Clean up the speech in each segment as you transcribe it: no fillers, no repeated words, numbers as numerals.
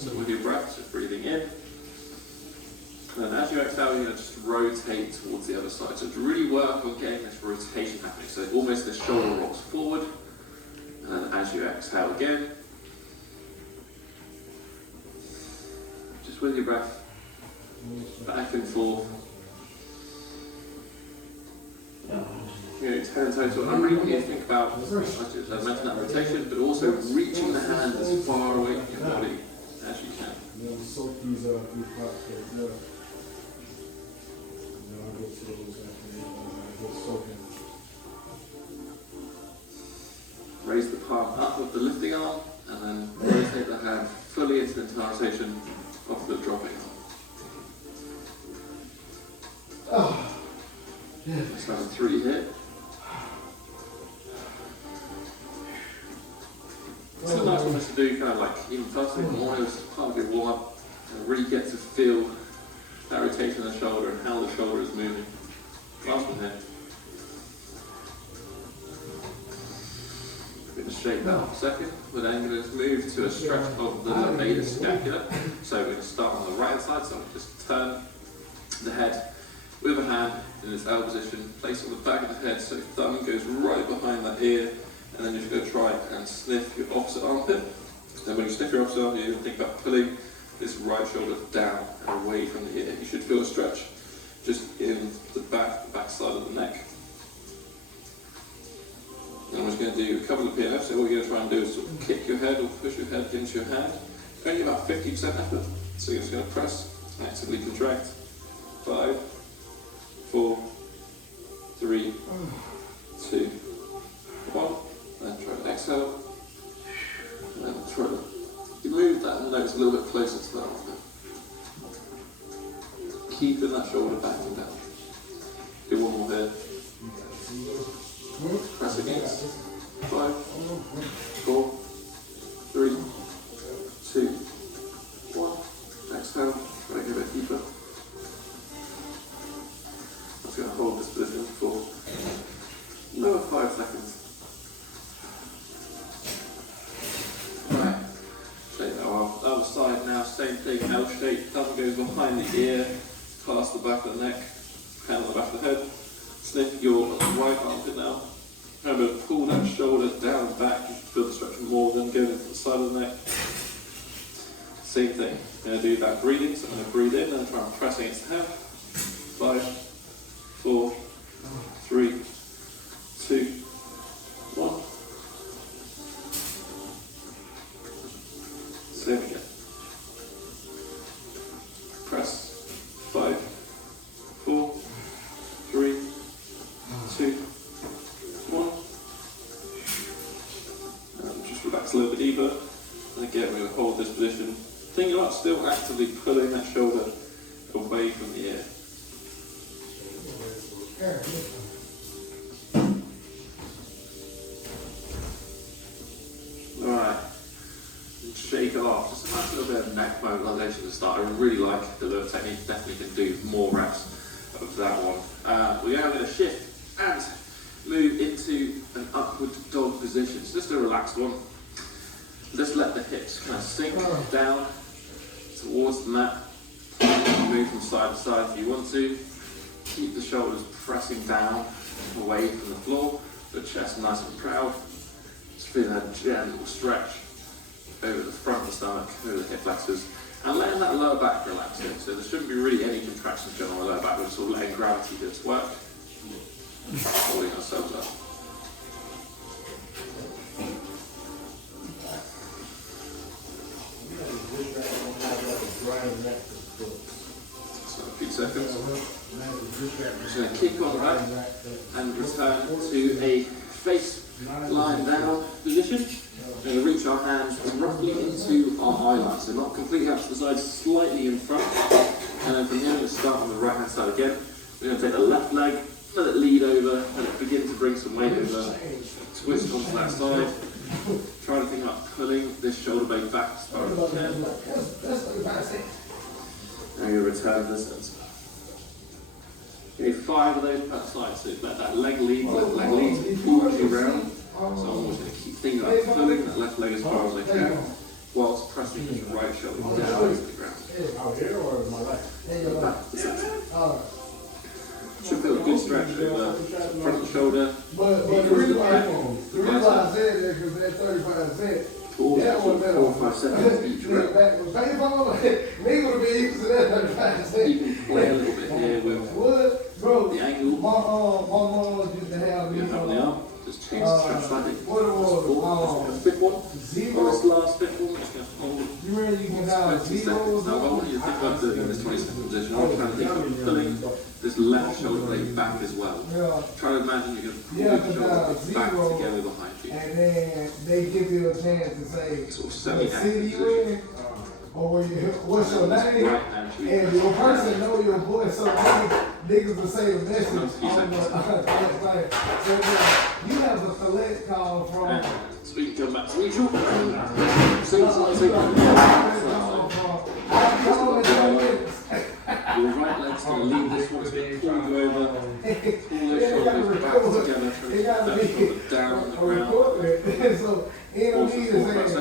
So with your breath, just breathing in. And as you exhale, you're going to just rotate towards the other side. So to really work on getting this rotation happening. So almost the shoulder rocks forward. And then as you exhale again, just with your breath, back and forth. You know, 10 total. I really want you to think about, as I mentioned, that rotation, but also reaching the hand as far away from your body as you can. Raise the palm up with the lifting arm, and then rotate the hand fully into the entire rotation of the dropping arm. Let's have 3 here. It's a nice one to do, kind of like even first thing in the morning as part of your warm up, and really get to feel that rotation of the shoulder and how the shoulder is moving. Last one here. We're going to shake that off a second. We're then going to move to a stretch of the levator scapula. So we're going to start on the right hand side, so I'm just turn the head with a hand in this L position, place it on the back of the head so thumb goes right behind that ear, and then you're just going to try and sniff your opposite armpit. Then when you sniff your opposite armpit, you think about pulling this right shoulder down and away from the ear. You should feel a stretch just in the back side of the neck. And I'm just going to do a couple of PNFs. So what you're going to try and do is sort of kick your head or push your head into your hand. Only about 50% effort. So you're just going to press, actively contract. 5, 4, 3, 2, 1. Then try to exhale. And then try to move that nose a little bit closer to that armpit. Keeping that shoulder back and down. Do one more here. Press against. 5, 4, 3, 2, 1. Exhale. Try to get a bit deeper. I'm just going to hold this position for another 5 seconds. Right. Shake that off. Other side now, same thing, L shape. Thumb goes behind the ear, past the back of the neck, hand on the back of the head. Sniff your right armpit now. Remember, pull that shoulder down and back. You should feel the stretch more than going into the side of the neck. Same thing. I'm going to do that breathing. So I'm going to breathe in and try and press against the hand. 5, 4, 3, 2, 1. Same again. Press. 5, 4, 3, 2, 1. And just relax a little bit deeper. And again, we're going to hold this position. Thinking about still actively pulling that shoulder away from the ear. Alright. Shake it off. Just a nice little bit of neck mobilization to start. I really like the little technique. Definitely can do more reps of that one. We're now going to shift and move into an upward dog position. So just a relaxed one. Just let the hips kind of sink down towards the mat. Move from side to side if you want to. Keep the shoulders pressing down away from the floor. The chest nice and proud. Just feel that gentle stretch over the front of the stomach, over the hip flexors. And letting that lower back relax in. So there shouldn't be really any contraction going on the lower back. We're just sort of letting gravity do its work. Holding ourselves up. So a few seconds. I'm just going to kick on that and return to a face lying down position. We're going to reach our hands roughly into our eye line, so not completely out to the side, slightly in front. And then from here, we're going to start on the right hand side again. We're going to take the left leg, let it lead over, let it begin to bring some weight over, twist onto that side. Try to think about pulling this shoulder blade back as far as you can. And you return to the center. You need 5 of those per side, so let that leg lead, let the leg lead, pull you around. So I'm always going to keep thinking about pulling that left leg as far as I can. whilst pressing his right shoulder down into the ground. Out here or my right? Back to the center. Should feel a good stretch over front of the shoulder. But the reason why I said that because that 35 cent, that one 4 or 5 seconds each rep. They would have been used to that 35 cent. You can play a little bit here with What? Bro, the angle. my mom used to have me You have the arm. Just change the stretch slightly. What it was, Fifth one. On zero. this last fifth one, just going to hold it. You really can down 20 seconds. zeros. Now, what I want you to think about doing in this 20-second position, I want you to think about pulling this left shoulder blade back as well. Yeah. Try to imagine you're going to pull Yeah, your shoulder blade back zero. together behind you. And then they give you a chance to say, Sort of what semi-active city you position. in, or what's your name, Right hand should be and your person know your voice, so niggas will say the message on the so you have a collect call from. So we can go back to neutral. Your right leg's going to lead this one, it's going to pull you over, pull those shoulders back together, that shoulder down on the ground. So, is saying,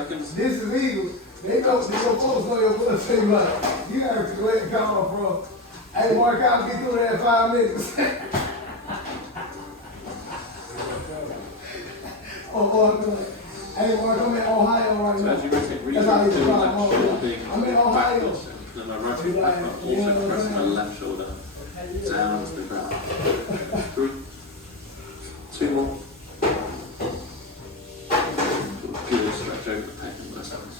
this is legal. They know, your folks know your voice, say like, you got a collect call from, hey Mark, I'll get through that in 5 minutes. Hey Mark, I'm in Ohio right So now. as you rotate, really That's how you feel fly, that Mark. shoulder being I'm in Ohio. backwards, and then my right foot back up, also pressing my left shoulder down to the ground. 3, 2 more. Good stretch over the pec and those ones.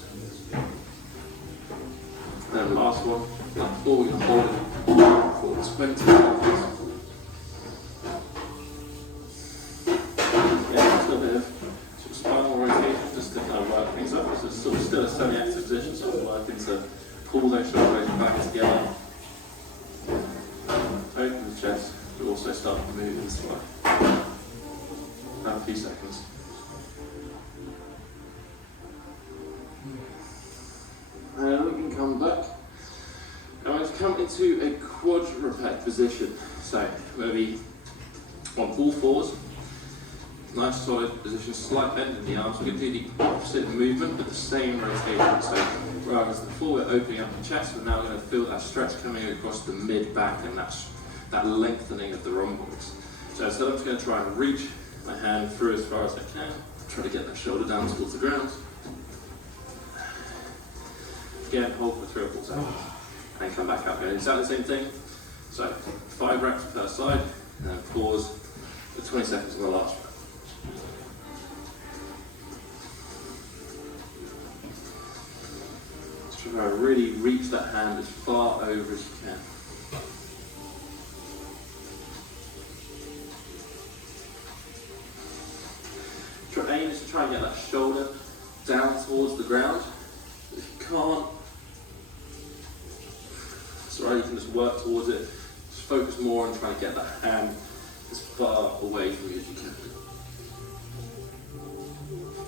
Then last one, like forward and forward for 20 seconds. Yeah, just a little bit of sort of spinal rotation just to kind of work things up. So it's sort of still a semi-active position, so I'm working to pull those shoulder blades back together. Open the chest, but also start to move this way. About a few seconds. And we can come back. Now we're going to come into a quadruped position. So we're going to be on all fours. Nice solid position, slight bend in the arms. We're going to do the opposite movement but the same rotation. So whereas before we're opening up the chest, we're now going to feel that stretch coming across the mid-back and that lengthening of the rhomboids. So instead I'm just going to try and reach my hand through as far as I can. Try to get that shoulder down towards the ground. Again, hold for 3 or 4 seconds. And come back up. And exactly the same thing. So 5 reps per side, and then pause for 20 seconds on the last rep. Just try to really reach that hand as far over as you can. Aim is to try and get that shoulder down towards the ground. If you can't, it's alright, you can just work towards it. Just focus more on trying to get that hand as far away from you as you can.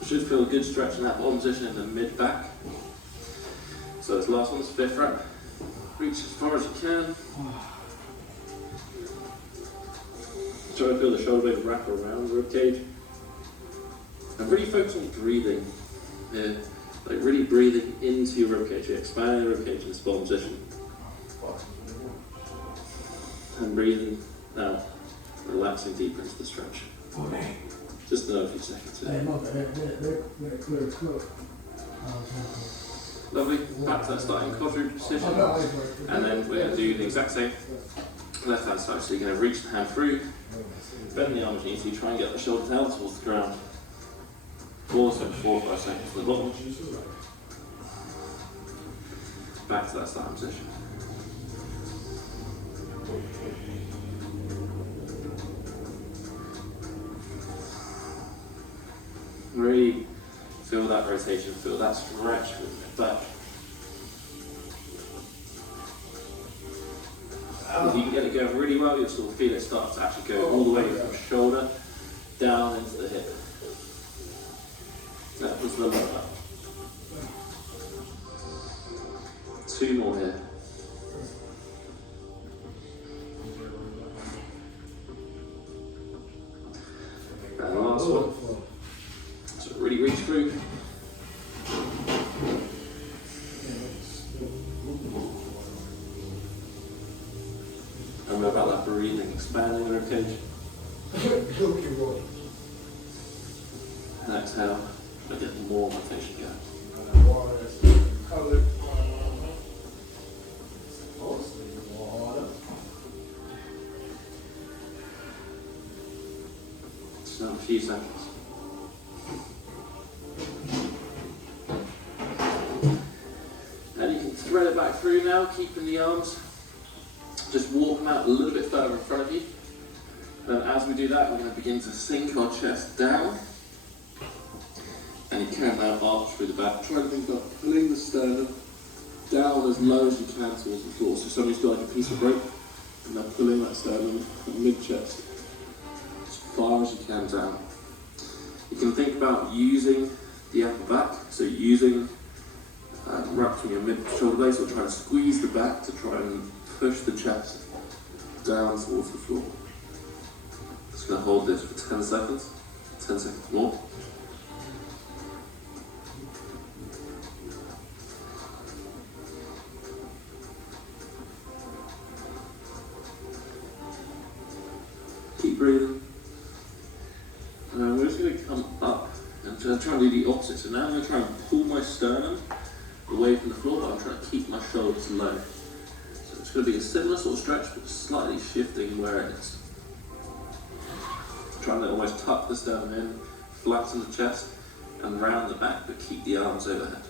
You should feel a good stretch in that bottom position in the mid-back. So this last one's 5th rep. Reach as far as you can. Try to feel the shoulder blade wrap around the rib cage. And really focus on breathing here. Like really breathing into your ribcage, expanding the ribcage in this bottom position. And breathing out, relaxing deeper into the stretch. Just another few seconds here. Lovely, back to that starting quadruped position. And then we're going to do the exact same left hand side. So you're going to reach the hand through, bend the arm underneath you, try and get the shoulder down towards the ground. Pause for 4 or 5 seconds to the bottom. Back to that starting position. Really feel that rotation, feel that stretch with the back. If you can get it going really well, you'll sort of feel it start to actually go all the way from shoulder down into the hip. That was the lower. 2 more here. And the last one. So really reach through. remember about that breathing, expanding the ribcage. And exhale, a bit more rotation going. So a few seconds. And you can thread it back through now, keeping the arms. Just walk them out a little bit further in front of you. Then as we do that, we're going to begin to sink our chest down. And you can now arch through the back. Try and think about pulling the sternum down as low as you can towards the floor. So somebody's got like a piece of rope, and they're pulling that sternum mid-chest as far as you can down. You can think about using the upper back, so using wrapping your mid-shoulder blades, or trying to squeeze the back to try and push the chest down towards the floor. Just going to hold this for 10 seconds, 10 seconds more. Keep breathing. We're just going to come up and try and do the opposite. So now I'm going to try and pull my sternum away from the floor, but I'm trying to keep my shoulders low. So it's going to be a similar sort of stretch, but slightly shifting where it is. Trying to almost tuck the sternum in, flatten the chest, and round the back, but keep the arms overhead.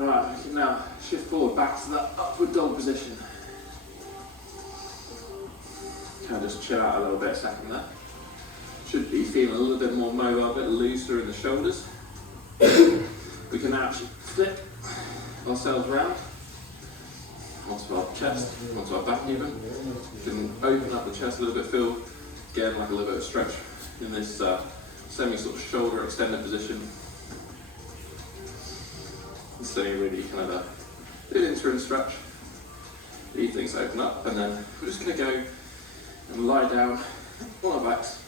Alright, we can now shift forward back to that upward dog position. Kind of just chill out a little bit a second there. Should be feeling a little bit more mobile, a bit looser in the shoulders. We can now actually flip ourselves round onto our chest, onto our back even. We can open up the chest a little bit, feel again like a little bit of stretch in this semi sort of shoulder extended position. So you really kind of do an interim stretch, leave things open up, and then we're just going to go and lie down on our backs.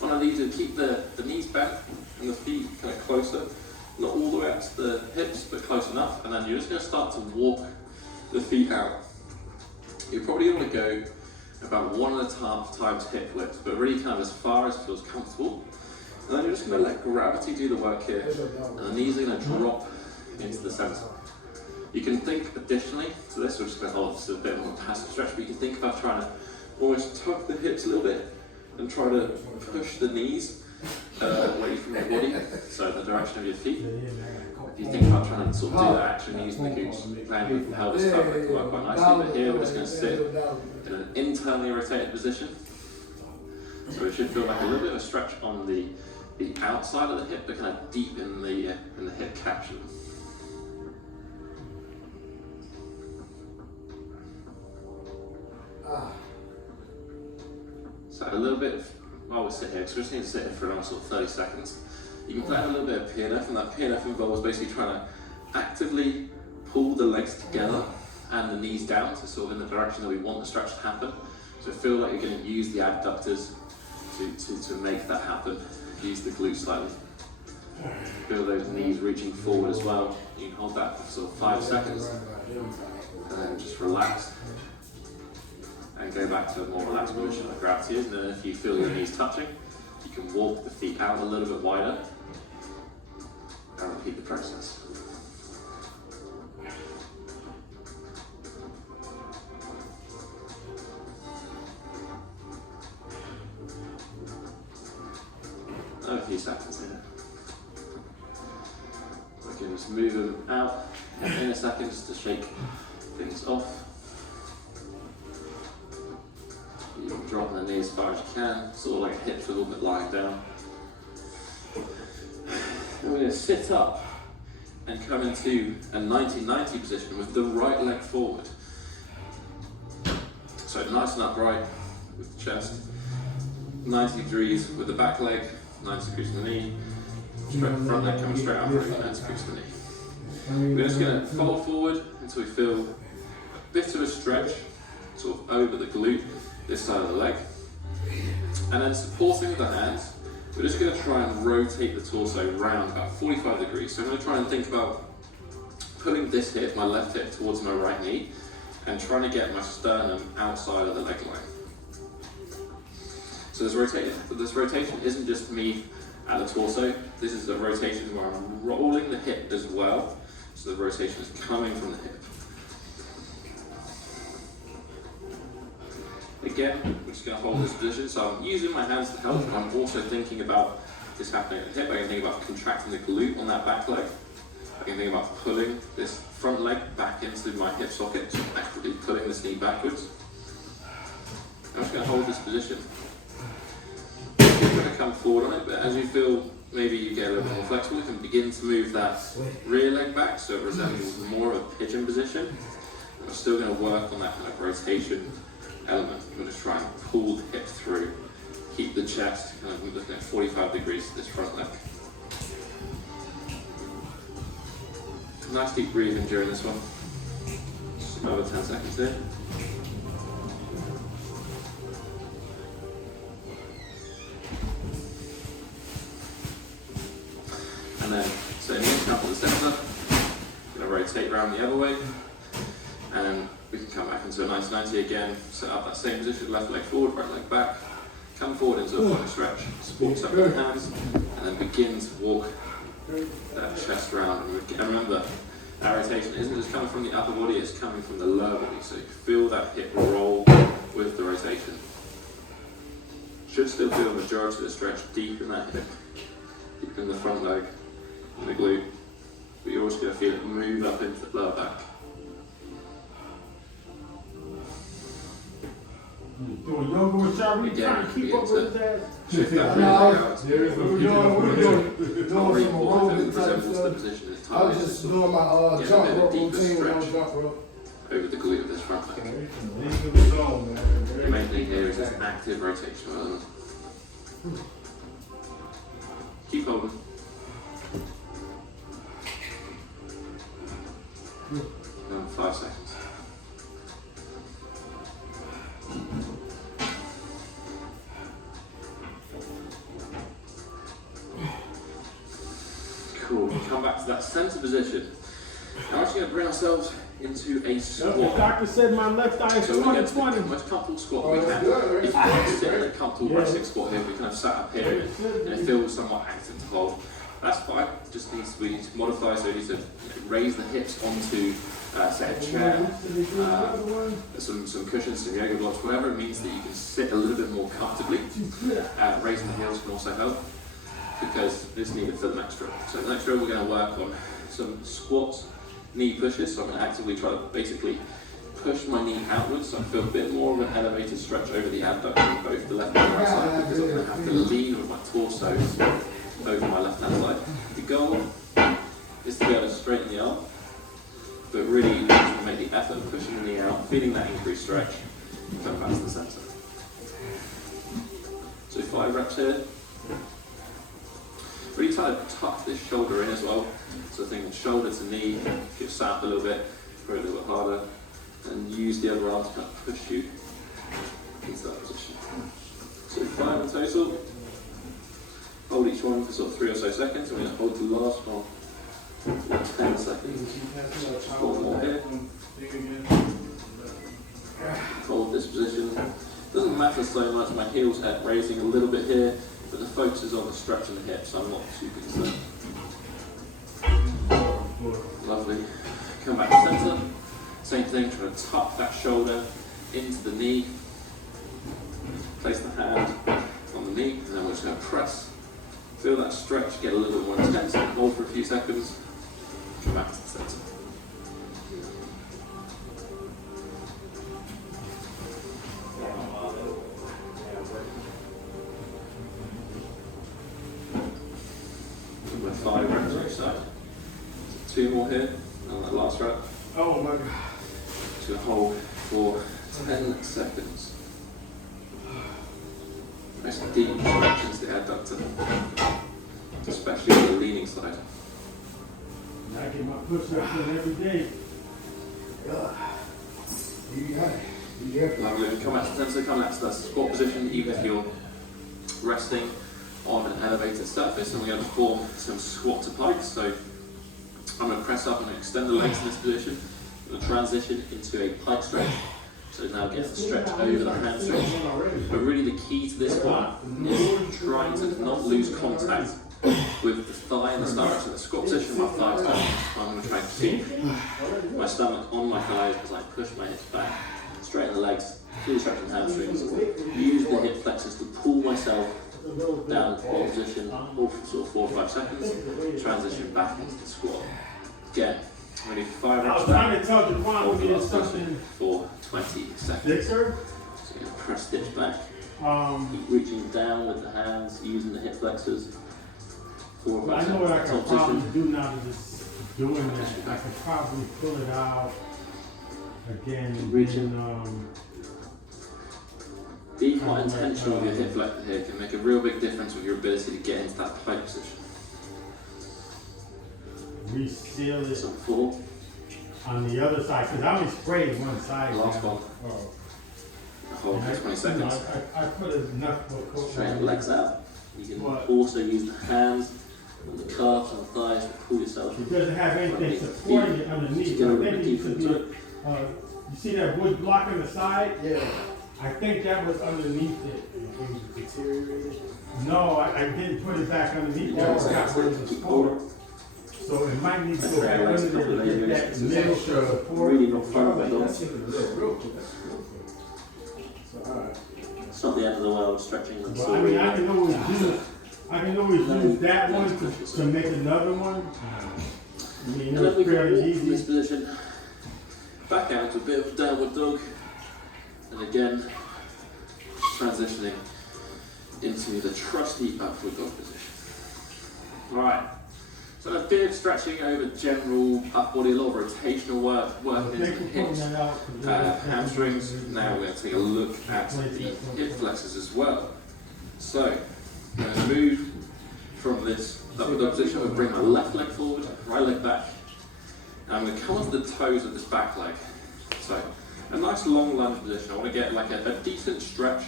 On our knees, keep the knees bent and the feet kind of closer, not all the way up to the hips, but close enough, and then you're just going to start to walk the feet out. You probably want to go about 1.5 times hip width, but really kind of as far as feels comfortable. And then you're just going to let gravity do the work here, and the knees are going to drop into the centre. You can think additionally to this, we're just going to hold this a bit more passive stretch, but you can think about trying to almost tuck the hips a little bit and try to push the knees away from your body, so the direction of your feet. If you think about trying to sort of do that action using the glutes, playing with the pelvis tuck, that can work quite nicely, but here we're just going to sit in an internally rotated position. So it should feel like a little bit of a stretch on the outside of the hip, but kind of deep in the hip capsule. So a little bit while we sit here, because we just need to sit here for around sort of 30 seconds. You can play a little bit of PNF, and that PNF involves basically trying to actively pull the legs together and the knees down, so sort of in the direction that we want the stretch to happen. So feel like you're going to use the adductors to make that happen. Use the glutes slightly. Feel those knees reaching forward as well. You can hold that for sort of 5 seconds, and then just relax. And go back to a more relaxed position like gravity is, and then if you feel your knees touching, you can walk the feet out a little bit wider and repeat the process. A few seconds here. We can just move them out in a second just to shake things off. You can drop the knees as far as you can, sort of like hips a little bit lying down. And we're going to sit up and come into a 90-90 position with the right leg forward. So nice and upright with the chest. 90 degrees with the back leg, 90 degrees to the knee. Front leg coming straight up, 90 degrees to the knee. We're just going to fold forward until we feel a bit of a stretch, sort of over the glute, this side of the leg. And then supporting with the hands, we're just going to try and rotate the torso round about 45 degrees. So I'm going to try and think about pulling this hip, my left hip, towards my right knee, and trying to get my sternum outside of the leg line. So this rotation isn't just me at the torso, this is a rotation where I'm rolling the hip as well, so the rotation is coming from the hip. Again, we're just going to hold this position, so I'm using my hands to help, and I'm also thinking about this happening at the hip. I can think about contracting the glute on that back leg. I can think about pulling this front leg back into my hip socket, so actively pulling this knee backwards. I'm just going to hold this position. You're going to come forward on it, but as you feel maybe you get a little bit more flexible, you can begin to move that rear leg back so it resembles more of a pigeon position. And we're still going to work on that kind of rotation element. We're going to try and pull the hip through, keep the chest kind of looking at 45 degrees to this front leg. Nice deep breathing during this one. Just another 10 seconds here. And then, so knees up on the centre, going to rotate around the other way, and then we can come back into a 90-90 again, set up that same position, left leg forward, right leg back, come forward into a plank stretch, support up with the hands, and then begin to walk that chest round. And remember, that rotation isn't just coming from the upper body, it's coming from the lower body, so you feel that hip roll with the rotation. Should still feel the majority of the stretch deep in that hip, deep in the front leg, and the glute, but you're also going to feel it move up into the lower back. Doing yoga with Shari, trying to keep up with his ass. Shift that rear leg out. We're doing Not some really important if aerobic it type resembles the stuff. position as I was tight just as doing my get a jump bit of rope deeper routine when I was stretch jump rope. over the glute of this front leg. Leave to the zone, man. The main thing here is this active rotation element. Keep holding. And 5 seconds. Cool. Come back to that center position. Now we're actually going to bring ourselves into a The squat. doctor said my left eye is So we're going to 20/20. the most comfortable squat we Oh, can. that's good, If you right? want to sit in a comfortable resting squat here, we kind of sat up here and it feels somewhat active to hold. That's fine. Just we need to modify, so we need to raise the hips onto say a chair, some cushions, some yoga blocks, whatever it means that you can sit a little bit more comfortably. Raising the heels can also help, because this needed for the next drill. So the next drill we're going to work on some squats, knee pushes. So I'm going to actively try to basically push my knee outwards, so I feel a bit more of an elevated stretch over the abdomen on both the left and right side, because I'm going to have to lean with my torso over my left hand side. The goal is to be able to straighten the arm, but really to make the effort of pushing the knee out, feeling that increased stretch, and come back to the centre. So 5 reps here. Really try to tuck this shoulder in as well. So think shoulder to knee, if you're sat up a little bit, probably a little bit harder, and use the other arm to kind of push you into that position. So 5 in total. Hold each one for sort of 3 or so seconds. I'm going to hold the last one for 10 seconds. Just 4 more here. Hold this position. Doesn't matter so much, my heel's at raising a little bit here, but the focus is on the stretch in the hips, so I'm not super concerned. Lovely. Come back to centre. Same thing, try to tuck that shoulder into the knee. Place the hand on the knee, and then we're just going to press. Feel that stretch get a little bit more intense, and hold for a few seconds. Come back to the centre. With 5 reps on each side. 2 more here, and that last rep. Oh my God. Just going to hold for 10 seconds. Nice deep stretch into the adductor, especially on the leaning side. I get my push-ups in every day. God. You got it. You got it. Lovely. Come back to the center, come back to that squat position, even if you're resting on an elevated surface, and we're going to form some squat to pikes. So I'm going to press up and extend the legs in this position. I'm going to transition into a pike stretch. So now get the stretch over the hamstrings. But really the key to this one is trying to not lose contact with the thigh and the stomach. So the squat position, my thighs down. I'm going to try and keep my stomach on my thighs as I push my hips back. Straighten the legs, fully stretch the hamstrings. Use the hip flexors to pull myself down to the position for sort of 4 or 5 seconds. Transition back into the squat. Again, we need 5 reps back. For 20 seconds. So you're going to press hips back. Keep reaching down with the hands, using the hip flexors. 4 or 5 I seconds. know what I Top could probably position. do now to just doing that. I could probably pull it out again and Reaching. Be quite intentional with your hip flexor here. It can make a real big difference with your ability to get into that pike position. reseal it So 4. on the other side, because I only sprayed one side. Last now. one. Oh. Hold for 20 seconds. I put enough for a coat. Straighten the legs out. You can What? also use the hands on the calves and thighs to pull yourself. It doesn't have anything supporting it underneath. Get a I little think bit it deeper should into be, you see that wood block on the side? Yeah. I think that was underneath it. Deteriorated. No, I didn't put it back underneath Yeah, it. I exactly. got rid of the support. So it might need to go back under there to get that middle support. Really not fun, but That's even a little real quick. That's real quick. So, alright. it's not the end of the world stretching the But I mean, I can always use that one to make another one. I mean, And then it's we can fairly walk from this easy. position back out to a bit of a downward dog, and again transitioning into the trusty upward dog position. Right, so a bit of stretching over general upper body, a lot of rotational work into Thank the you for pointing hips, that out. hamstrings. Now we're going to take a look at the hip flexors as well. So I'm going to move from this upward dog position. I'm going to bring my left leg forward, right leg back. And I'm going to come onto the toes of this back leg. So a nice long lunge position. I want to get like a decent stretch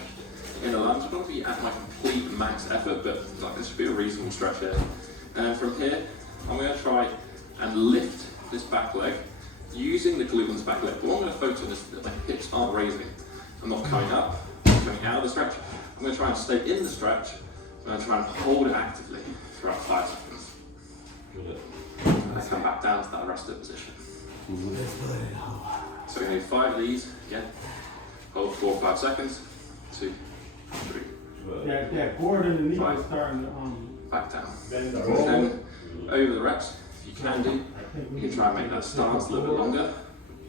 in the lunge. I don't want to be at my complete max effort, but like this should be a reasonable stretch here. And then from here, I'm going to try and lift this back leg using the glute on this back leg. But what I'm going to focus on is that my hips aren't raising. I'm not coming up, I'm coming out of the stretch. I'm going to try and stay in the stretch. I'm going to try and hold it actively for about 5 seconds. And I come back down to that rested position. So we're going to do 5 of these again. Hold 4 or 5 seconds. 2, 3. That board underneath is starting to, Back down. bend the And then over the reps, if you can do, you can try and make that stance a little bit longer.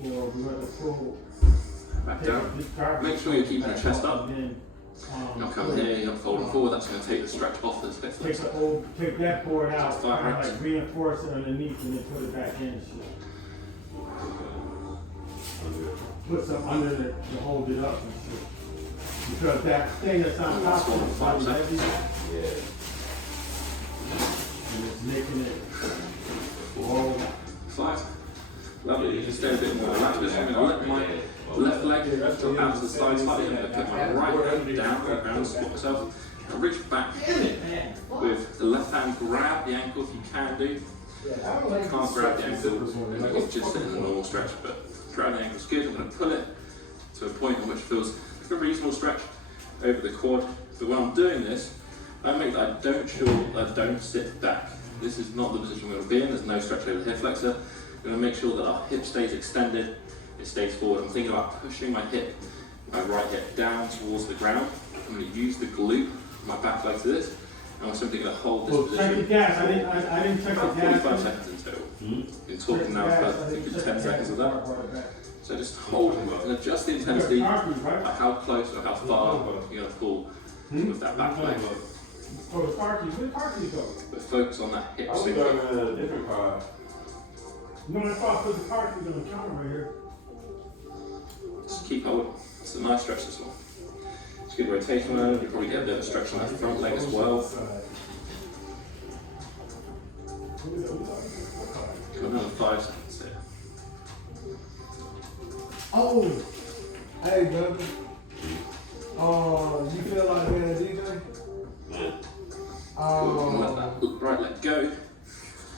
Or we want to pull. Back down. Make sure you're keeping your chest up. You're not coming here, you're not folding forward. That's going to take the stretch off this hip flexor. Take that board out, 5 kind of reps. like reinforce it underneath and then put it back in. Put some under it to hold it up and shit. Because that thing that's on top of it is Five so seconds. heavy. And it's making it roll. 5. Lovely. You can stay a bit more relaxed. I'm going to let my left leg drop out to the side slightly. I'm going to put my right hand down on the ground, squat myself, and reach back with the left hand. Grab the ankle if you can do. If you can't grab the ankle, then you can just sit in a normal stretch. But grab the ankle is good. I'm going to pull it to a point in which feels like a reasonable stretch over the quad. But when I'm doing this, I make that I don't sit back. This is not the position we're going to be in. There's no stretch over the hip flexor. We're going to make sure that our hip stays extended, it stays forward. I'm thinking about pushing my right hip down towards the ground. I'm going to use the glute, my back leg to this, and I'm simply going to hold this Well, check the position gas. I didn't check the about gas. 45 seconds in total. Been talking now for I think it's 10 seconds of that. So just hold and adjust the intensity at how close or how far you're going to pull with that back leg. Oh, the car keys. Where the car keys go? But focus on that hip I was swing. going in a different car. No, that's why I put the car keys on the counter right here. Just keep holding. It's a nice stretch this one. It's good rotation element. You probably get a bit of a stretch on that front leg as well. Got another 5 seconds here. Oh, hey, brother. You feel like being a DJ? go.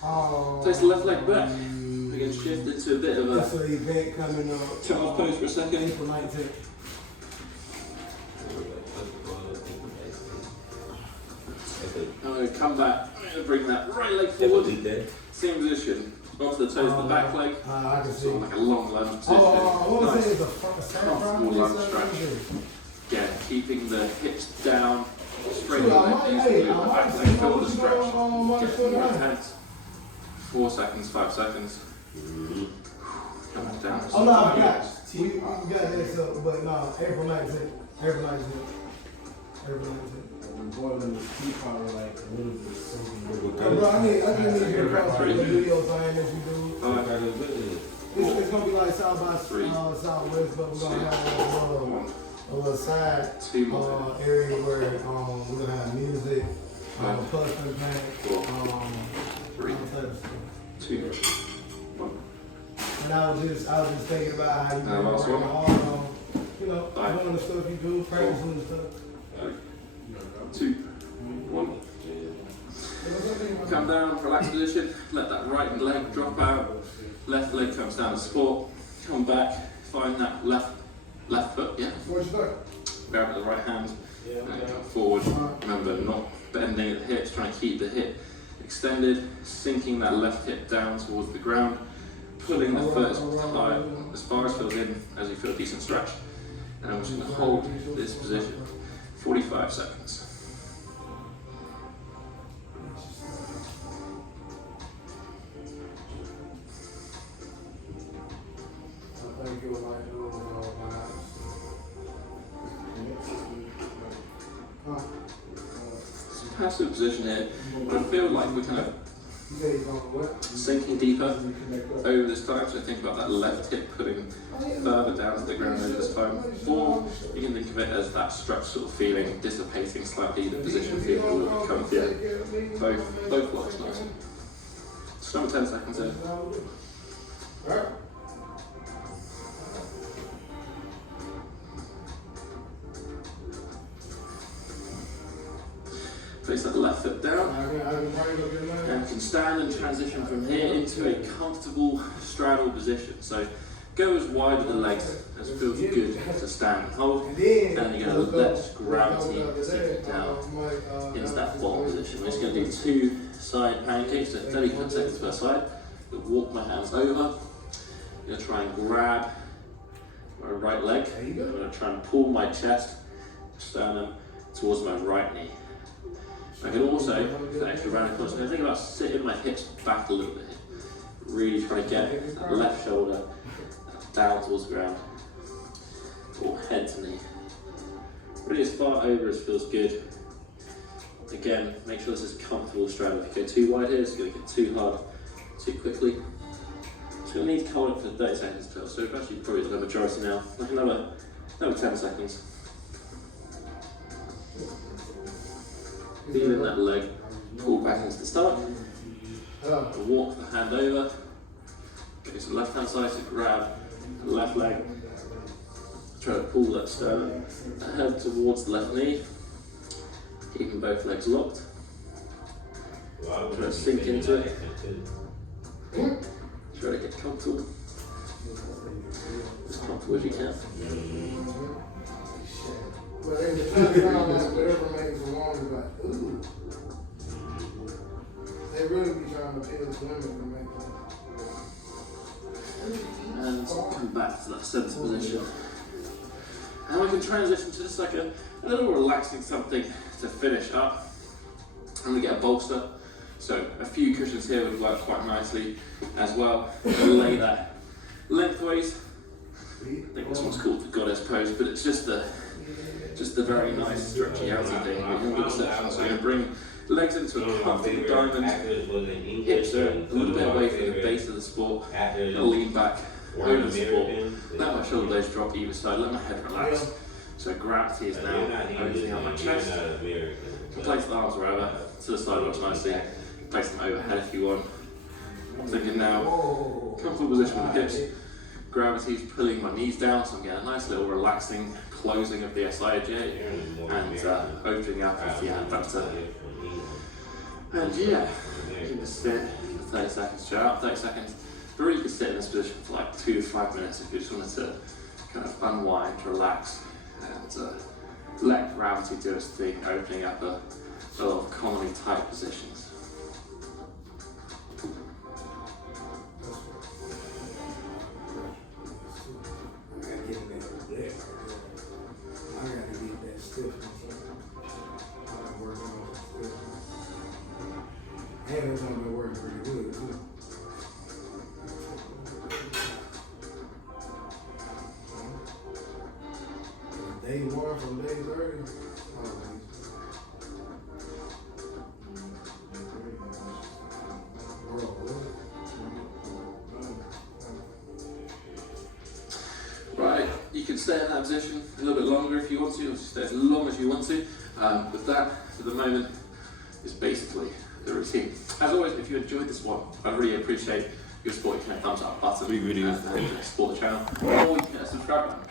Oh, Place the left leg back. We're going to shift into a bit of that's a an event coming up. child's pose for a second. April 19th. I'm going to come back. I'm going to bring that right leg forward. Same position. Onto the toes of the back leg. I can see. Sort of like a long lunge position. What was Nice. it? The front Comfortable lunge stretch. Again, keeping the hips down, straight Dude, I leg, might- using hey, the I back might leg, see feel what the you stretch. got on my Get foot more line. intense. 4 seconds, 5 seconds. Come back down. Oh no, I got you. We got that stuff, but no, April 19th. April 19th. April 19th. Boiling the tea probably like a little bit something. Bro, I need to hear about the Three. video thing that you do. 5, It's gonna be like South by Three. Southwest, but we're gonna have a little side 2 more. area where we're gonna have music, Five. custom paint, 4, all 3, type of stuff. 2, 1. And I was just thinking about how you Now, last working one. hard on, you know, Five. doing the stuff you do, practicing and stuff. 2, 1. Come down, relaxed position. Let that right leg drop out. Left leg comes down to support. Come back. Find that left foot. Yeah. Where'd you start? Grab with the right hand and come forward. Remember, not bending at the hips. Trying to keep the hip extended. Sinking that left hip down towards the ground. Pulling the foot as far as feels in as you feel a decent stretch. And I'm just going to hold this position 45 seconds. I think it was like, It's a passive position here, but I feel like we're kind of sinking deeper over this time. So think about that left hip putting further down to the ground over this time. Or you can think of it as that stretch sort of feeling dissipating slightly, the position feeling a little bit comfier. Both looks nice. Just another 10 seconds here. Place that left foot down. And can stand and transition from here into a comfortable straddle position. So go as wide with the legs as feels good to stand and hold. And then you're going to let gravity take it down into that bottom position. We're just going to do 2 side pancakes, so 30 seconds per side. I'm going to walk my hands over. I'm going to try and grab my right leg. I'm going to try and pull my chest, sternum towards my right knee. I can also, for the extra round of constant, think about sitting my hips back a little bit. Really try to get that left shoulder down towards the ground, or head to knee. Really as far over as feels good. Again, make sure this is comfortable straddle. If you go too wide here, it's going to get too hard, too quickly. So you'll need to hold it for 30 seconds till. So actually probably the majority now. Like another 10 seconds. Feeling that leg pull back into the stomach. Walk the hand over. Go to the left hand side to grab the left leg. Try to pull that sternum head towards the left knee. Keeping both legs locked. Try to sink into it. Try to get comfortable. As comfortable as you can. But in the first round, whatever makes them warm, like, ooh. They really be trying to appeal to women to make them. And come back to that center position. And we can transition to just like a little relaxing something to finish up. And we get a bolster. So a few cushions here would work quite nicely as well. We'll lay that lengthways. I think this one's called the goddess pose, but it's just the very nice stretchy outy thing. We're going to do a section. So we're going to bring legs into a comfortable diamond. Hips are a little bit away from the base of the support. I'll lean back over the support. Let my shoulder blades drop either side. Let my head relax. So gravity is now opening up my chest. Place the arms wherever. To the side works nicely. Place them overhead if you want. I'm thinking now, comfortable position with the hips. Gravity's pulling my knees down, so I'm getting a nice little relaxing closing of the SIJ and opening up of the adductor. And yeah, You can just sit for 30 seconds, chill out 30 seconds. Or you can sit in this position for like 2 to 5 minutes if you just wanted to kind of unwind, relax, and let gravity do its thing, opening up a lot of commonly tight positions. I gotta get that black. I gotta get that stiffness. I gotta work on that stiffness. And it's gonna be working pretty good too. Day one from day 30. Right, you can stay in that position a little bit longer if you want to, or stay as long as you want to. But that, for the moment, is basically the routine. As always, if you enjoyed this one, I'd really appreciate your support. You can hit thumbs up button Big videos. and support the channel. Or you can hit a subscribe button.